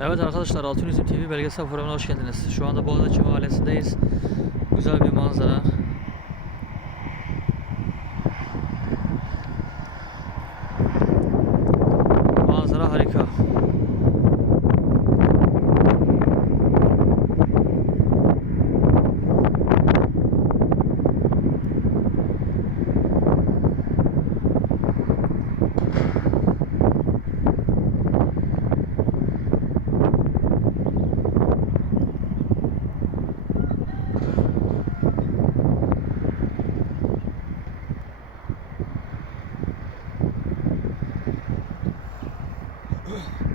Evet arkadaşlar Altunizm TV belgesel programına hoş geldiniz. Şu anda Boğaziçi Mahallesi'ndeyiz. Güzel bir manzara. Manzara harika. Ugh.